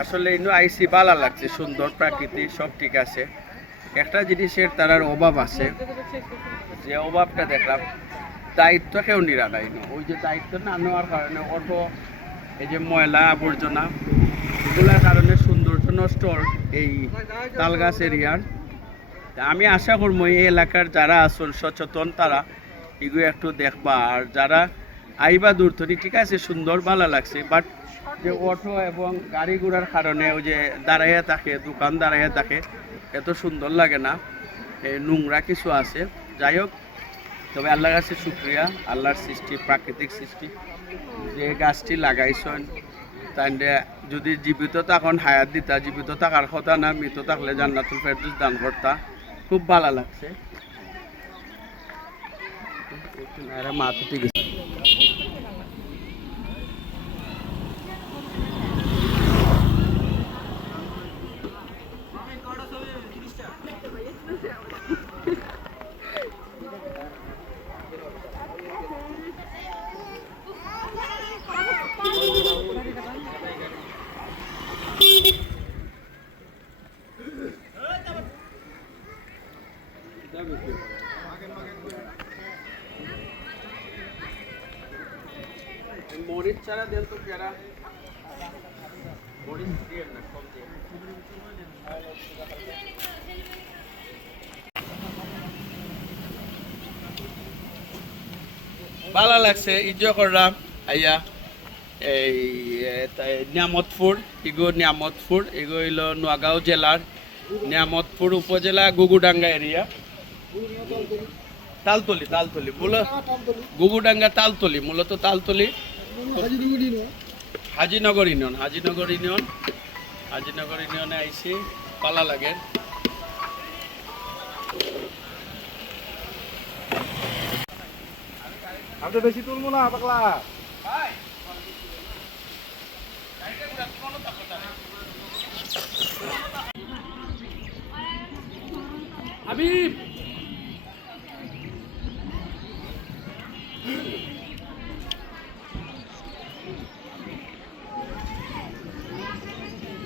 আসলে ইনো আইসি ভালো লাগছে, সুন্দর প্রাকৃতি সব ঠিক আছে। একটা জিনিসের তার অভাব আছে, যে অভাবটা দেখলাম দায়িত্ব কেউ নিরা নাই। ওই যে দায়িত্ব না নেওয়ার কারণে অটো এই যে ময়লা আবর্জনা এগুলোর কারণে সৌন্দর্য নষ্ট এই তালগাছ এরিয়ার। আমি আশা করবো এই এলাকার যারা আসল সচেতন তারা এগুলো একটু দেখবা। আর যারা আইবা দূর থেকে ঠিক আছে সুন্দর ভালো লাগছে, বাট যে অটো এবং গাড়ি ঘোড়ার কারণে ওই যে দাঁড়াইয়া থাকে, দোকান দাঁড়াইয়া থাকে, এত সুন্দর লাগে না, নোংরা কিছু আছে। যাই হোক, তবে আল্লাহর কাছে শুক্রিয়া, আল্লাহর সৃষ্টি, প্রাকৃতিক সৃষ্টি, যে গাছটি লাগাইছেন তাই যদি জীবিত তখন হায়াত দিতা, জীবিত থাকার কথা না, মৃত থাকলে জান্নাতুল ফেরদৌস দান করতা। খুব ভালো লাগছে। মা তো ঠিক আছে। মরিচ চারা দেন তো পেয়ারা, মরিচ দিয়ে না কম দিয়ে। ভালো লাগছে, এনজয় করলাম আইয়া। এই নিয়ামতপুর, এগো নিয়ামতপুর, এগো হইল নোয়াগাঁও জেলার নিয়ামতপুর উপজেলা গুগুডাঙ্গা এরিয়া। তালতলি, তালতলি মূলত গুগুডাঙ্গা তালতলি, মূলত তালতলি হাজিনগর ইউনিয়ন, হাজিনগর ইউনিয়ন, হাজিনগর ইউনিয়নে আইসি পালা লাগে। আমি তো বেশি তুলবো না পাগলা। হাবিব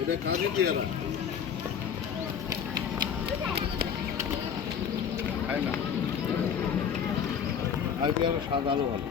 এটা কাজে পেয়ারা খাই না, আর পেয়ারা স্বাদ আরো ভালো।